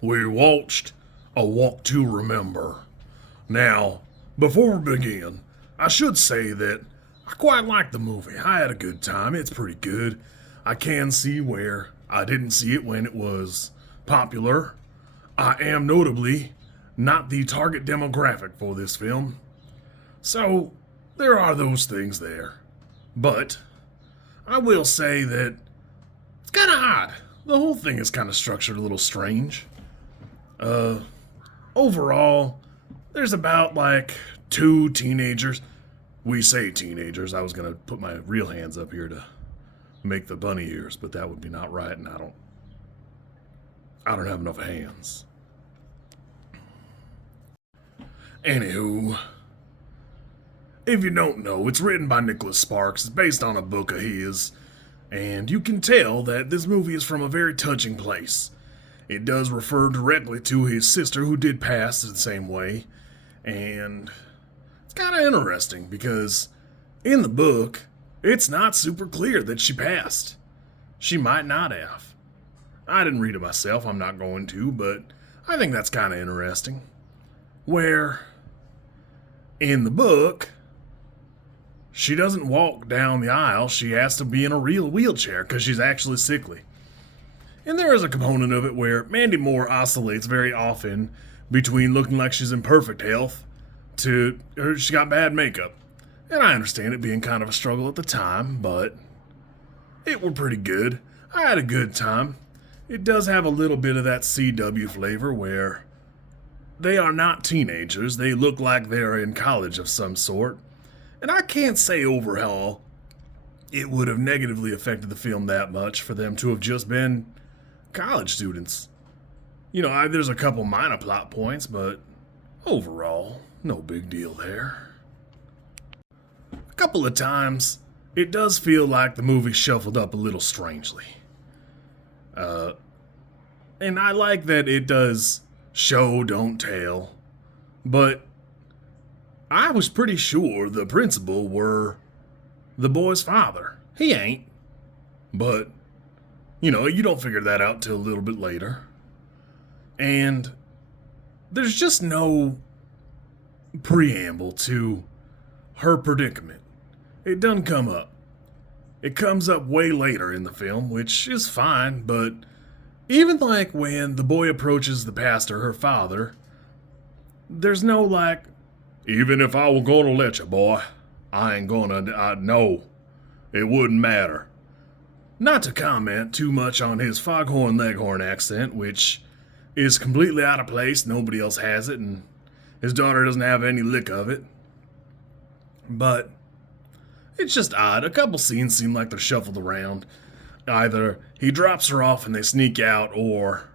we watched A Walk to Remember. Now, before we begin, I should say that I quite like the movie. I had a good time. It's pretty good. I can see where I didn't see it when it was popular. I am notably not the target demographic for this film. So, there are those things there. But, I will say that it's kind of odd. The whole thing is kind of structured a little strange. Overall, there's about like 2 teenagers. We say teenagers. I was gonna put my real hands up here to make the bunny ears, but that would be not right, and I don't have enough hands. Anywho, if you don't know, it's written by Nicholas Sparks. It's based on a book of his, and you can tell that this movie is from a very touching place. It does refer directly to his sister, who did pass the same way, and it's kind of interesting because in the book, it's not super clear that she passed. She might not have. I didn't read it myself, I'm not going to, but I think that's kind of interesting. Where, in the book, she doesn't walk down the aisle, she has to be in a real wheelchair because she's actually sickly. And there is a component of it where Mandy Moore oscillates very often between looking like she's in perfect health to she got bad makeup. And I understand it being kind of a struggle at the time, but it were pretty good. I had a good time. It does have a little bit of that CW flavor where they are not teenagers. They look like they're in college of some sort. And I can't say overall it would have negatively affected the film that much for them to have just been college students. You know, there's a couple minor plot points, but overall, no big deal there. A couple of times, it does feel like the movie shuffled up a little strangely. And I like that it does show, don't tell, but I was pretty sure the principal were the boy's father. He ain't, but you know, you don't figure that out till a little bit later. And there's just no preamble to her predicament. It doesn't come up. It comes up way later in the film, which is fine, but even like when the boy approaches the pastor, her father, there's no like, even if I were gonna let you, boy, I ain't gonna, no, it wouldn't matter. Not to comment too much on his foghorn leghorn accent, which is completely out of place, nobody else has it, and his daughter doesn't have any lick of it. But it's just odd. A couple scenes seem like they're shuffled around. Either he drops her off and they sneak out, or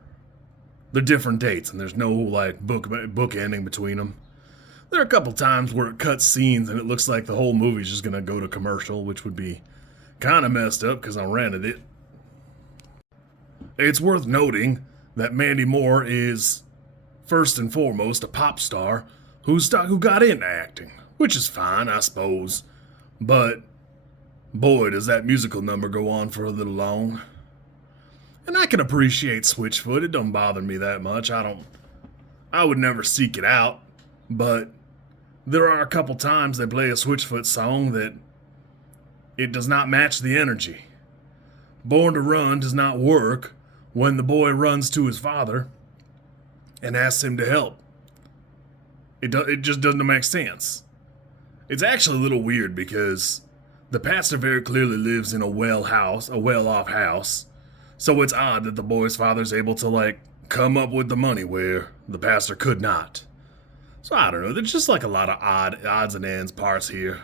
they're different dates and there's no like book ending between them. There are a couple times where it cuts scenes and it looks like the whole movie's just gonna go to commercial, which would be kind of messed up because I rented it. It's worth noting that Mandy Moore is, first and foremost, a pop star who got into acting, which is fine, I suppose. But, boy, does that musical number go on for a little long. And I can appreciate Switchfoot, it don't bother me that much. I would never seek it out, but there are a couple times they play a Switchfoot song that it does not match the energy. Born to Run does not work when the boy runs to his father and asks him to help. It just doesn't make sense. It's actually a little weird because the pastor very clearly lives in a well-off house, so it's odd that the boy's father's able to, like, come up with the money where the pastor could not. So I don't know, there's just like a lot of odds and ends parts here.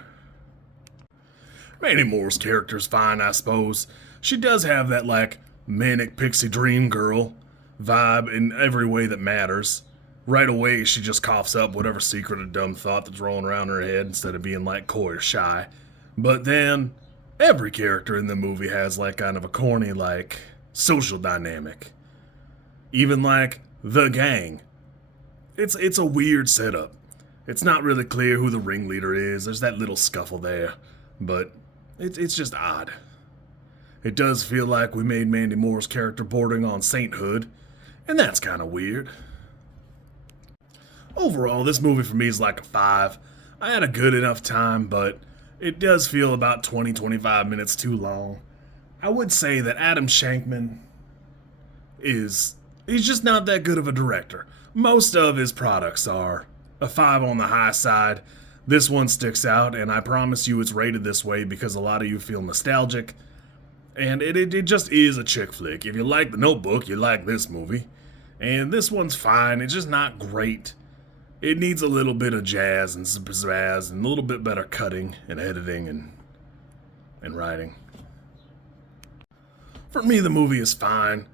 Mandy Moore's character's fine, I suppose. She does have that, like, manic pixie dream girl vibe in every way that matters. Right away, she just coughs up whatever secret or dumb thought that's rolling around her head instead of being, like, coy or shy. But then, every character in the movie has, like, kind of a corny, like, social dynamic. Even, like, the gang. It's a weird setup. It's not really clear who the ringleader is. There's that little scuffle there. But it's just odd. It does feel like we made Mandy Moore's character bordering on sainthood, And that's kind of weird. Overall, this movie for me is like a 5. I had a good enough time, but it does feel about 20-25 minutes too long. I would say that Adam Shankman he's just not that good of a director. Most of his products are a 5 on the high side. This one sticks out, and I promise you it's rated this way because a lot of you feel nostalgic. And it just is a chick flick. If you like The Notebook, you like this movie. And this one's fine, it's just not great. It needs a little bit of jazz and some pizzazz and a little bit better cutting and editing and writing. For me, the movie is fine.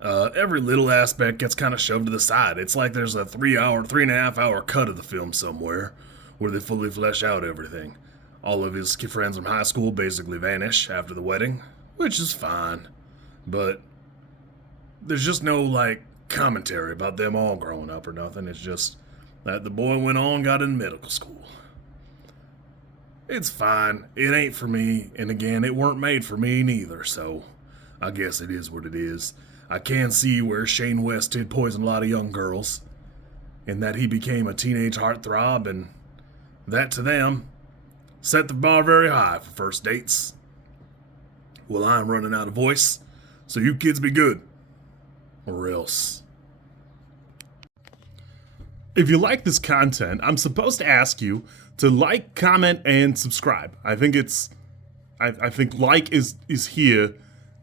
Every little aspect gets kind of shoved to the side. It's like there's a 3.5 hour cut of the film somewhere where they fully flesh out everything. All of his friends from high school basically vanish after the wedding, which is fine. But there's just no, like, commentary about them all growing up or nothing. It's just that the boy went on, got in medical school. It's fine. It ain't for me, and again, it weren't made for me neither, so I guess it is what it is. I can see where Shane West did poison a lot of young girls, and that he became a teenage heartthrob, and that to them set the bar very high for first dates. Well, I'm running out of voice, so you kids be good. Or else. If you like this content, I'm supposed to ask you to like, comment, and subscribe. I think like is here,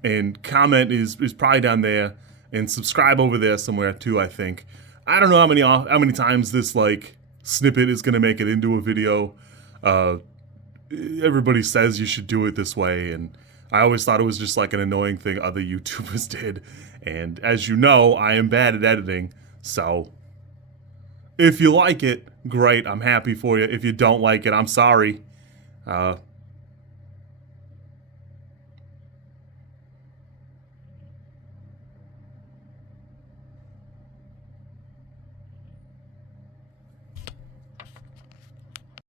and comment is probably down there, and subscribe over there somewhere too, I think. I don't know how many times this like snippet is gonna make it into a video. Everybody says you should do it this way, and I always thought it was just like an annoying thing other YouTubers did. And as you know, I am bad at editing, so if you like it, great, I'm happy for you. If you don't like it, I'm sorry.